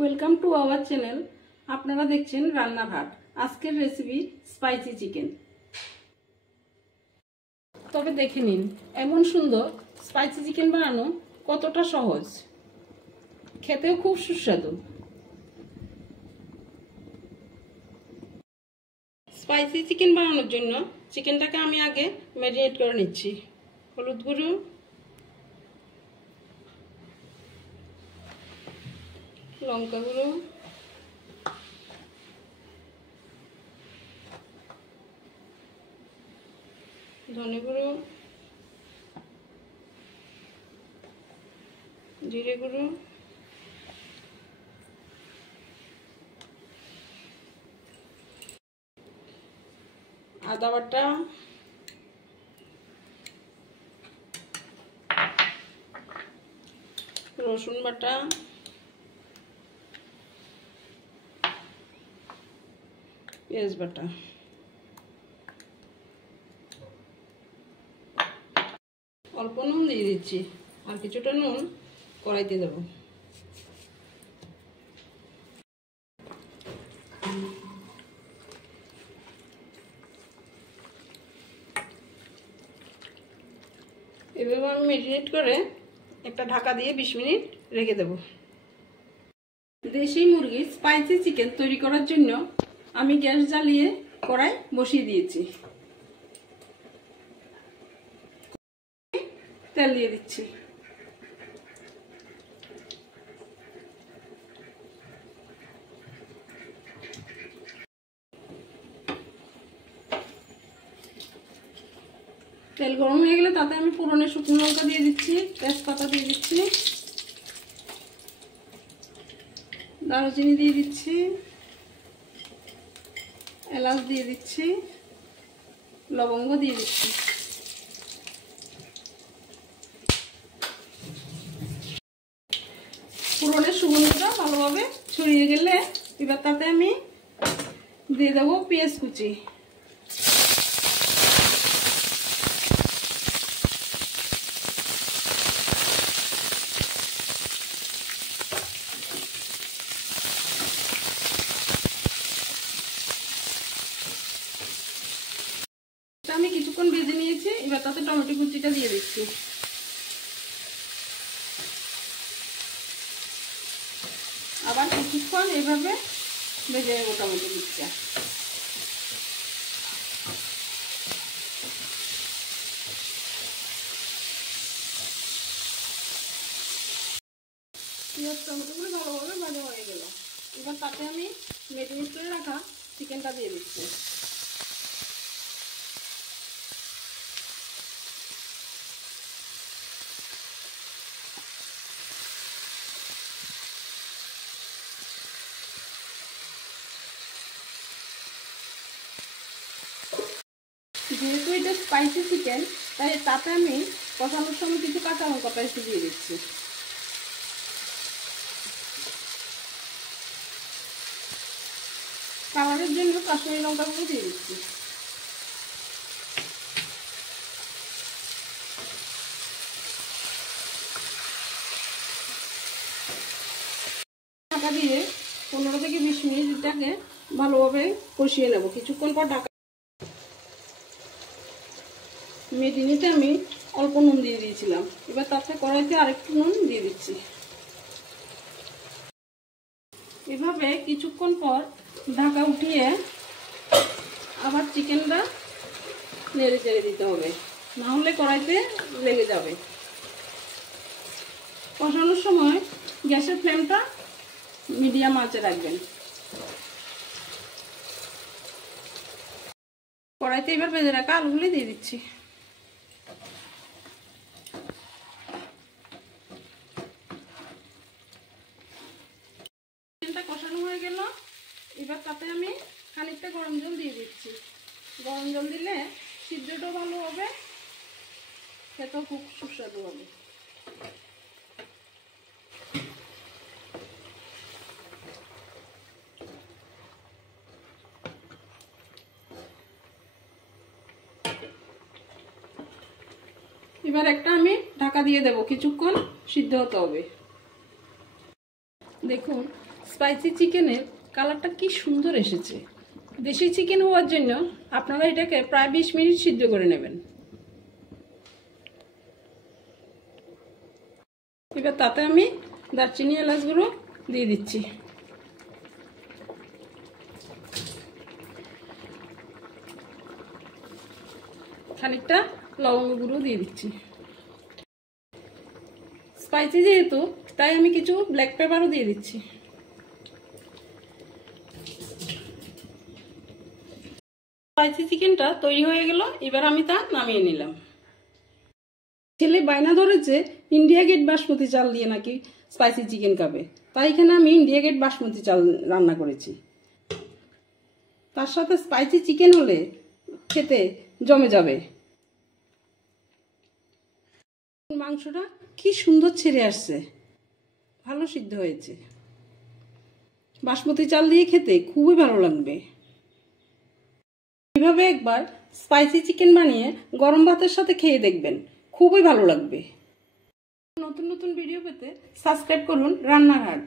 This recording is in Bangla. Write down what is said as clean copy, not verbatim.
Welcome to our channel. আপনারা দেখছেন রান্নাঘাট। আজকের রেসিপি স্পাইসি চিকেন। তবে দেখে নিন এমন সুন্দর স্পাইসি চিকেন বানানো কতটা সহজ, খেতেও খুব সুস্বাদু। স্পাইসি চিকেন বানানোর জন্য চিকেনটাকে আমি আগে ম্যারিনেট করে নিচ্ছি। হলুদ গুঁড়ো, লঙ্কা গুঁড়ো, ধনে গুঁড়ো, জিরে গুঁড়ো, আদা বাটা, রসুন বাটা, পেঁয়াজ বাটা, অল্প নুন দিয়ে দিচ্ছি, আর কিছুটা নুন কড়াইতে দেব। এভাবে আমি ম্যারিনেট করে একটা ঢাকা দিয়ে 20 মিনিট রেখে দেব। দেশি মুরগির স্পাইসি চিকেন তৈরি করার জন্য আমি গ্যাস জ্বালিয়ে কড়াই বসিয়ে দিয়েছি। তেল দিয়ে দিচ্ছি। তেল গরম হয়ে গেলে তাতে আমি ফোড়নে শুকনো লঙ্কা দিয়ে দিচ্ছি, তেজপাতা দিয়ে দিচ্ছি, দারুচিনি দিয়ে দিচ্ছি, এলাচ দিয়ে দিচ্ছি, লবঙ্গ দিয়ে দিচ্ছি। ফোড়নের সুগন্ধটা ভালোভাবে ছড়িয়ে গেলে এবার তাতে আমি দিয়ে দেবো পেঁয়াজ কুচি। আমি কিছুক্ষণ ভেজে নিয়েছি, এবার তাতে টমেটো কুচিটা দিয়ে দিচ্ছি। আবার কিছুক্ষণ এভাবে ভেজে নেবো টমেটো কুচিটা। পেঁয়াজ টমেটোগুলো ভালোভাবে ভাজা হয়ে গেল। এবার তাতে আমি ম্যারিনেট করে রাখা চিকেনটা দিয়ে দিচ্ছি। যেহেতু এটা স্পাইসি চিকেন, তাই তাতে আমি কষানোর সময় কিছু কাঁচা লঙ্কা পেস্ট দিয়ে দিচ্ছি। কালারের জন্য কাশ্মীরি লঙ্কাগুলো দিয়ে দিচ্ছি। ঢাকা দিয়ে 15 থেকে 20 মিনিট এটাকে ভালোভাবে কষিয়ে নেব। কিছুক্ষণ পর ঢাকা ম্যারিনেটে আমি অল্প নুন দিয়ে দিয়েছিলাম, এবার তাতে কড়াইতে আরেকটু নুন দিয়ে দিচ্ছি। এভাবে কিছুক্ষণ পর ঢাকা উঠিয়ে আবার চিকেনটা নেড়ে চেড়ে দিতে হবে, না হলে কড়াইতে লেগে যাবে। কষানোর সময় গ্যাসের ফ্লেমটা মিডিয়াম আঁচে রাখবেন। কড়াইতে এবার ভেজে রাখা আলুগুলি দিয়ে দিচ্ছি। চিকেনটা কষানো হয়ে গেল, এবার তাতে আমি খানিকটা গরম জল দিয়ে দিচ্ছি। গরম জল দিলে সিদ্ধটাও ভালো হবে, খেতেও খুব সুস্বাদু হবে। এবার একটা আমি ঢাকা দিয়ে দেব, কিছুক্ষণ সিদ্ধ হতে হবে। দেখুন স্পাইসি চিকেনের কালারটা কি সুন্দর এসেছে। দেশি চিকেন হওয়ার জন্য আপনারা এটাকে প্রায় 20 মিনিট সিদ্ধ করে নেবেন। এবার তাতে আমি দারচিনি এলাচগুলো দিয়ে দিচ্ছি। খানিকটা লবঙ্গ গুঁড়ো দিয়ে দিচ্ছি। স্পাইসি যেহেতু তাই আমি কিছু ব্ল্যাক পেপারও দিয়ে দিচ্ছি। স্পাইসি চিকেনটা তৈরি হয়ে গেল, এবার আমি তা নামিয়ে নিলাম। ছেলে বায়না ধরেছে ইন্ডিয়া গেট বাসমতি চাল দিয়ে নাকি স্পাইসি চিকেন খাবে, তাই এখানে আমি ইন্ডিয়া গেট বাসমতি চাল রান্না করেছি। তার সাথে স্পাইসি চিকেন হলে খেতে জমে যাবে। মাংসটা কি সুন্দর ছেড়ে আসছে, ভালো সিদ্ধ হয়েছে। বাসমতি চাল দিয়ে খেতে খুবই ভালো লাগবে। এভাবে একবার স্পাইসি চিকেন বানিয়ে গরম ভাতের সাথে খেয়ে দেখবেন, খুবই ভালো লাগবে। নতুন নতুন ভিডিও পেতে সাবস্ক্রাইব করুন রান্নাঘাট।